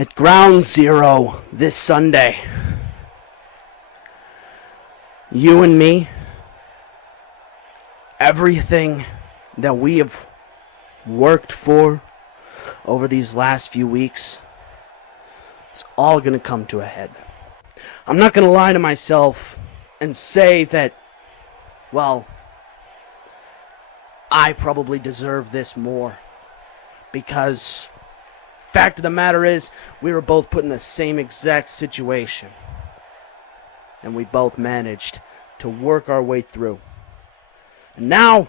At Ground Zero this Sunday, you and me, everything that we have worked for over these last few weeks, it's all going to come to a head. I'm not going to lie to myself and say that, well, I probably deserve this more, because fact of the matter is, we were both put in the same exact situation, and we both managed to work our way through. And now,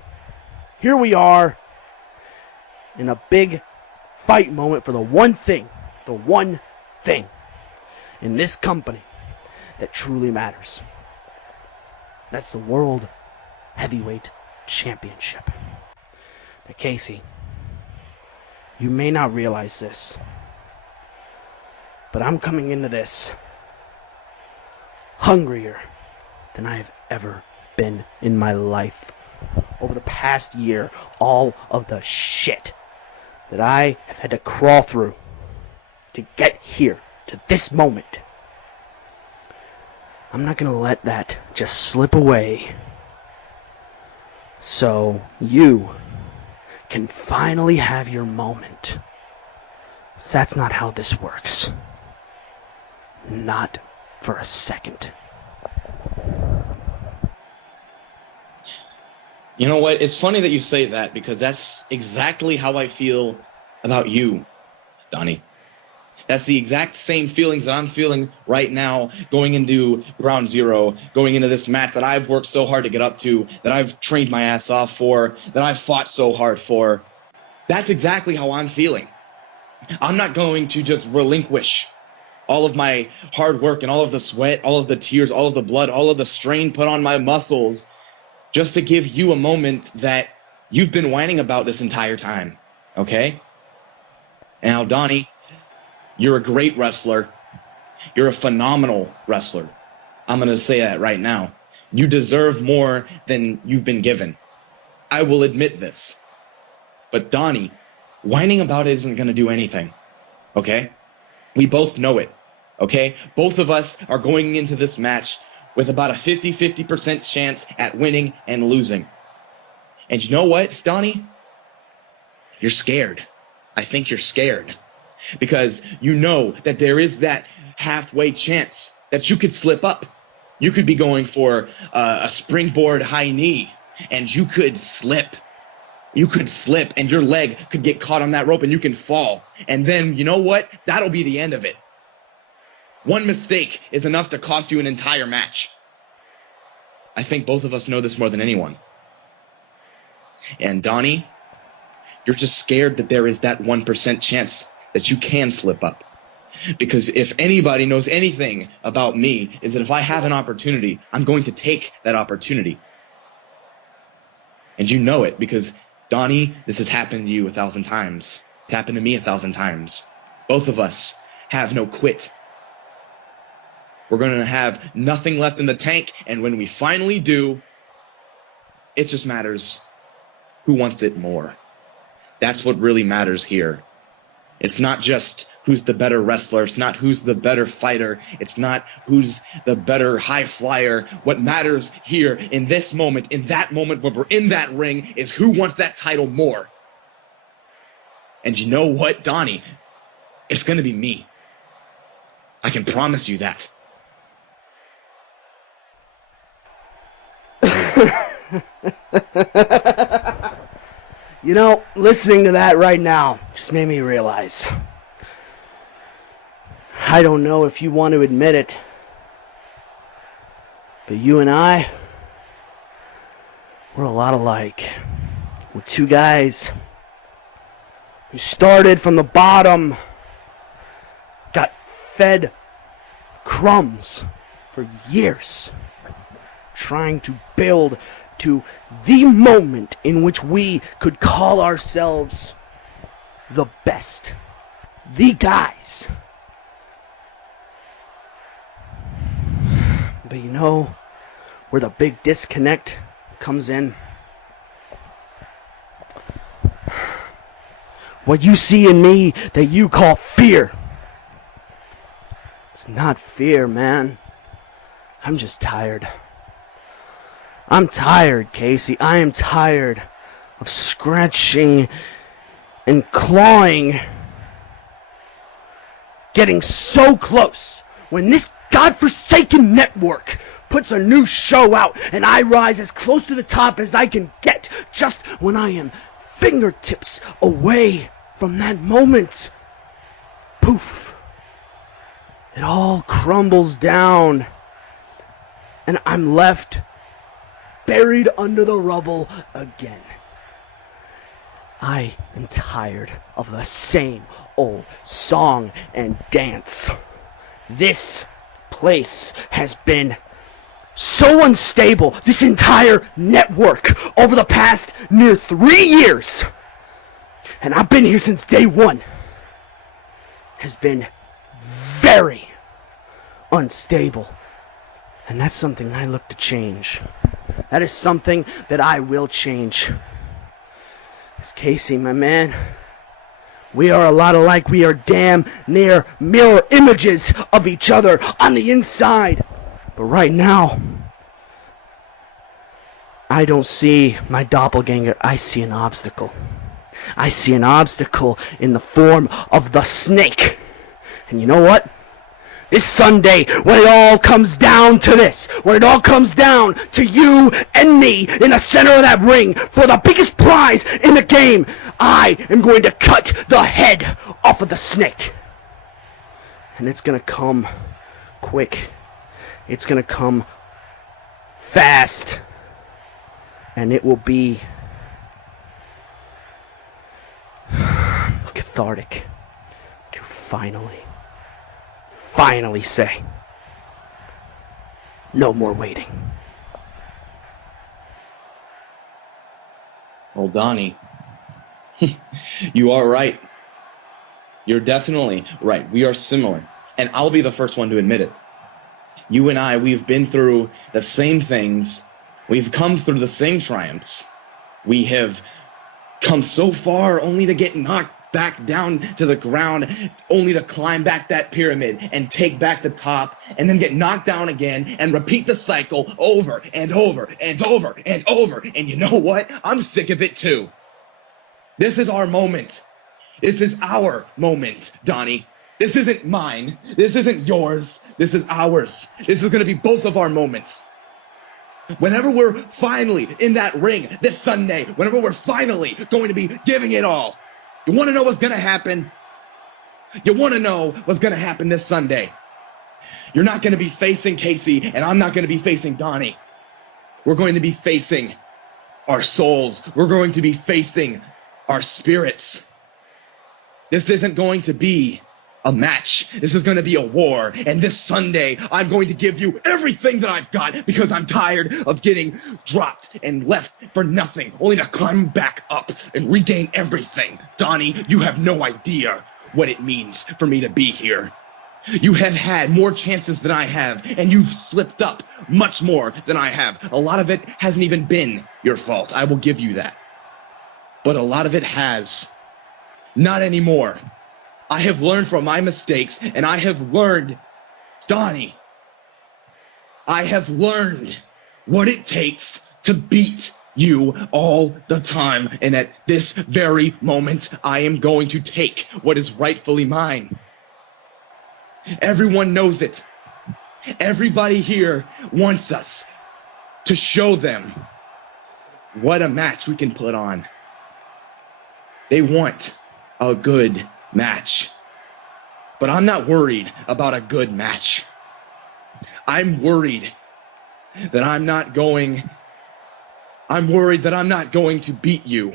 here we are in a big fight moment for the one thing in this company that truly matters. That's the World Heavyweight Championship. Now, Casey, you may not realize this, but I'm coming into this hungrier than I have ever been in my life. Over the past year, all of the shit that I have had to crawl through to get here, to this moment, I'm not going to let that just slip away. So you can finally have your moment. That's not how this works. Not for a second. You know what? It's funny that you say that, because that's exactly how I feel about you, Donnie. That's the exact same feelings that I'm feeling right now going into Ground Zero, going into this match that I've worked so hard to get up to, that I've trained my ass off for, that I've fought so hard for. That's exactly how I'm feeling. I'm not going to just relinquish all of my hard work and all of the sweat, all of the tears, all of the blood, all of the strain put on my muscles just to give you a moment that you've been whining about this entire time, okay? Now, Donnie, you're a great wrestler. You're a phenomenal wrestler. I'm going to say that right now. You deserve more than you've been given. I will admit this. But Donnie, whining about it isn't going to do anything, okay? We both know it, okay? Both of us are going into this match with about a 50-50% chance at winning and losing. And you know what, Donnie? You're scared. I think you're scared. Because you know that there is that halfway chance that you could slip up. You could be going for a springboard high knee, and you could slip. You could slip, and your leg could get caught on that rope, and you can fall. And then, you know what? That'll be the end of it. One mistake is enough to cost you an entire match. I think both of us know this more than anyone. And Donnie, you're just scared that there is that 1% chance that you can slip up. Because if anybody knows anything about me, is that if I have an opportunity, I'm going to take that opportunity. And you know it, because Donnie, this has happened to you 1,000 times. It's happened to me 1,000 times. Both of us have no quit. We're going to have nothing left in the tank, and when we finally do, it just matters who wants it more. That's what really matters here. It's not just who's the better wrestler. It's not who's the better fighter. It's not who's the better high flyer. What matters here in this moment, in that moment when we're in that ring, is who wants that title more. And you know what, Donnie? It's going to be me. I can promise you that. You know, listening to that right now just made me realize, I don't know if you want to admit it, but you and I, we're a lot alike. We're two guys who started from the bottom, got fed crumbs for years, trying to build to the moment in which we could call ourselves the best, the guys. But you know where the big disconnect comes in? What you see in me that you call fear, It's not fear, man. I'm just tired. I'm tired, Casey. I am tired of scratching and clawing, getting so close when this godforsaken network puts a new show out and I rise as close to the top as I can get just when I am fingertips away from that moment. Poof. It all crumbles down and I'm left buried under the rubble again. I am tired of the same old song and dance. This place has been so unstable, this entire network, over the past near 3 years, and I've been here since day one, has been very unstable. And that's something I look to change. That is something that I will change. It's Casey, my man. We are a lot alike. We are damn near mirror images of each other on the inside. But right now, I don't see my doppelganger. I see an obstacle. I see an obstacle in the form of the snake. And you know what? This Sunday, when it all comes down to this, when it all comes down to you and me in the center of that ring for the biggest prize in the game, I am going to cut the head off of the snake. And it's going to come quick. It's going to come fast. And it will be cathartic to finally say, no more waiting. Well, Donnie, you are right. You're definitely right. We are similar. And I'll be the first one to admit it. You and I, we've been through the same things. We've come through the same triumphs. We have come so far only to get knocked back down to the ground, only to climb back that pyramid and take back the top and then get knocked down again and repeat the cycle over and over and over and over. And you know what? I'm sick of it too. This is our moment. This is our moment, Donnie. This isn't mine. This isn't yours. This is ours. This is going to be both of our moments. Whenever we're finally in that ring this Sunday, whenever we're finally going to be giving it all, you want to know what's going to happen? You want to know what's going to happen this Sunday? You're not going to be facing Casey, and I'm not going to be facing Donnie. We're going to be facing our souls. We're going to be facing our spirits. This isn't going to be a match. This is going to be a war. And this Sunday, I'm going to give you everything that I've got because I'm tired of getting dropped and left for nothing, only to climb back up and regain everything. Donnie, you have no idea what it means for me to be here. You have had more chances than I have, and you've slipped up much more than I have. A lot of it hasn't even been your fault. I will give you that. But a lot of it has. Not anymore. I have learned from my mistakes, and I have learned, Donnie, I have learned what it takes to beat you all the time. And at this very moment, I am going to take what is rightfully mine. Everyone knows it. Everybody here wants us to show them what a match we can put on. They want a good match. But I'm not worried about a good match. I'm worried that I'm worried that I'm not going to beat you.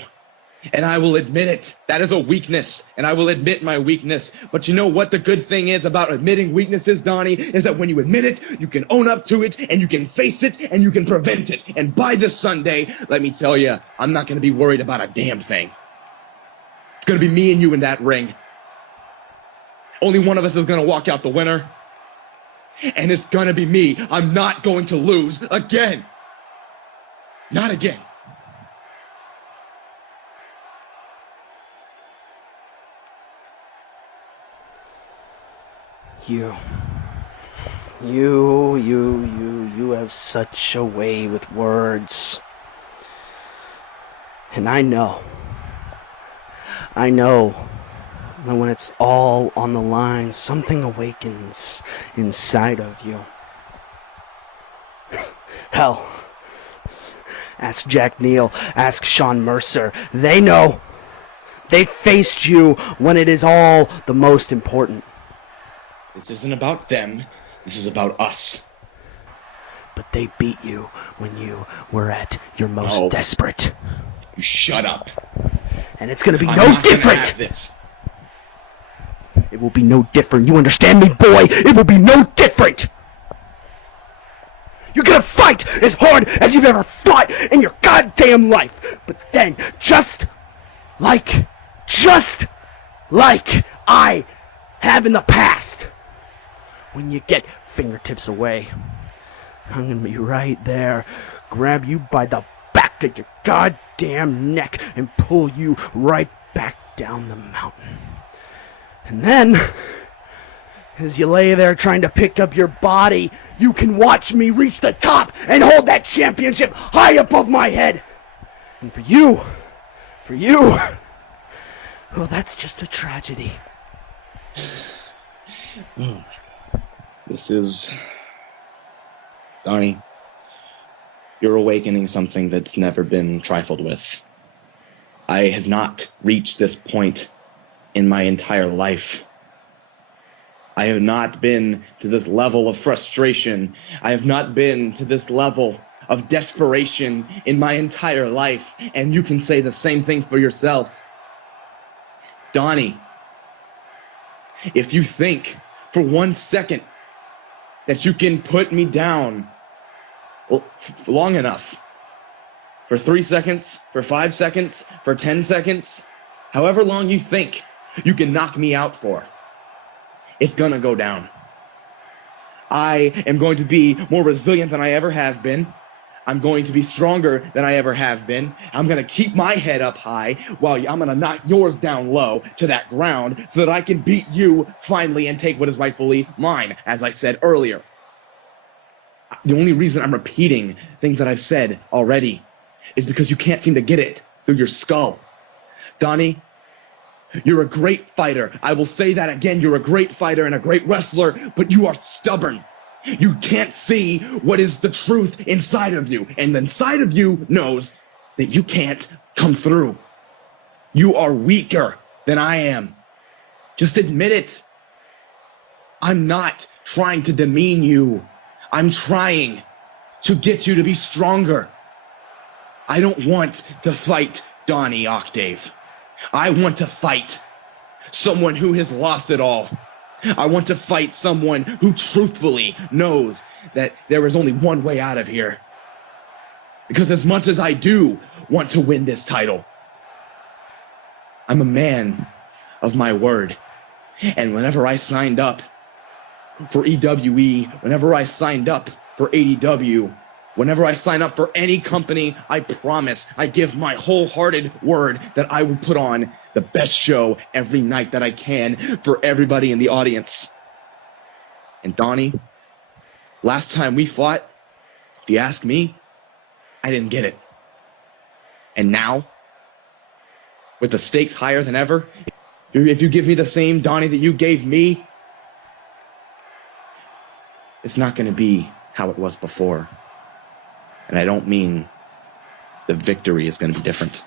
And I will admit it. That is a weakness. And I will admit my weakness. But you know what the good thing is about admitting weaknesses, Donnie? Is that when you admit it, you can own up to it, and you can face it, and you can prevent it. And by this Sunday, let me tell you, I'm not going to be worried about a damn thing. It's going to be me and you in that ring. Only one of us is going to walk out the winner. And it's going to be me. I'm not going to lose again. Not again. You You have such a way with words. And I know that when it's all on the line, something awakens inside of you. Hell, ask Jack Neal, ask Sean Mercer. They know. They faced you when it is all the most important. This isn't about them. This is about us. But they beat you when you were at your most desperate. You shut up. And it's gonna be I'm no not gonna different. have this. It will be no different. You understand me, boy? It will be no different. You're gonna fight as hard as you've ever fought in your goddamn life. But then, just like I have in the past, when you get fingertips away, I'm gonna be right there, grab you by the back of your goddamn neck and pull you right back down the mountain. And then, as you lay there trying to pick up your body, you can watch me reach the top and hold that championship high above my head. And for you, well, that's just a tragedy. This is... Donnie, you're awakening something that's never been trifled with. I have not reached this point in my entire life. I have not been to this level of frustration. I have not been to this level of desperation in my entire life. And you can say the same thing for yourself. Donnie, if you think for 1 second that you can put me down long enough, for 3 seconds, for 5 seconds, for 10 seconds, however long you think you can knock me out for, it's gonna go down. I am going to be more resilient than I ever have been. I'm going to be stronger than I ever have been. I'm going to keep my head up high while I'm going to knock yours down low to that ground so that I can beat you finally and take what is rightfully mine, as I said earlier. The only reason I'm repeating things that I've said already is because you can't seem to get it through your skull. Donnie, you're a great fighter. I will say that again. You're a great fighter and a great wrestler, but you are stubborn. You can't see what is the truth inside of you. And inside of you knows that you can't come through. You are weaker than I am. Just admit it. I'm not trying to demean you. I'm trying to get you to be stronger. I don't want to fight Donnie Octave. I want to fight someone who has lost it all. I want to fight someone who truthfully knows that there is only one way out of here. Because as much as I do want to win this title, I'm a man of my word. And whenever I signed up for EWE, whenever I signed up for AEW, whenever I sign up for any company, I promise, I give my wholehearted word that I will put on the best show every night that I can for everybody in the audience. And Donnie, last time we fought, if you ask me, I didn't get it. And now, with the stakes higher than ever, if you give me the same Donnie that you gave me, it's not going to be how it was before. And I don't mean the victory is going to be different.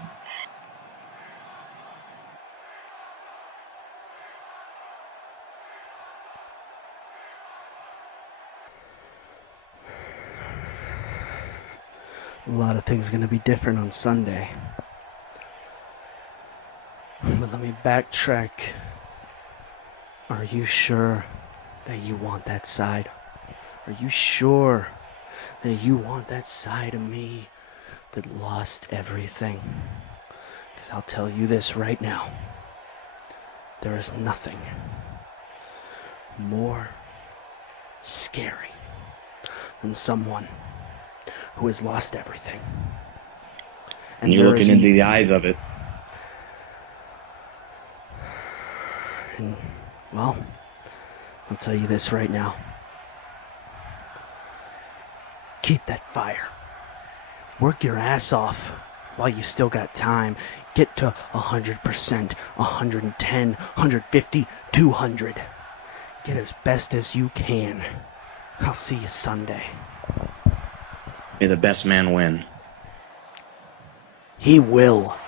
A lot of things are going to be different on Sunday. But let me backtrack. Are you sure that you want that side? Are you sure that you want that side of me that lost everything? Because I'll tell you this right now. There is nothing more scary than someone who has lost everything. And you're looking into the eyes of it. And, well, I'll tell you this right now. Keep that fire. Work your ass off while you still got time. Get to 100%, 110, 150, 200. Get as best as you can. I'll see you Sunday. May the best man win. He will.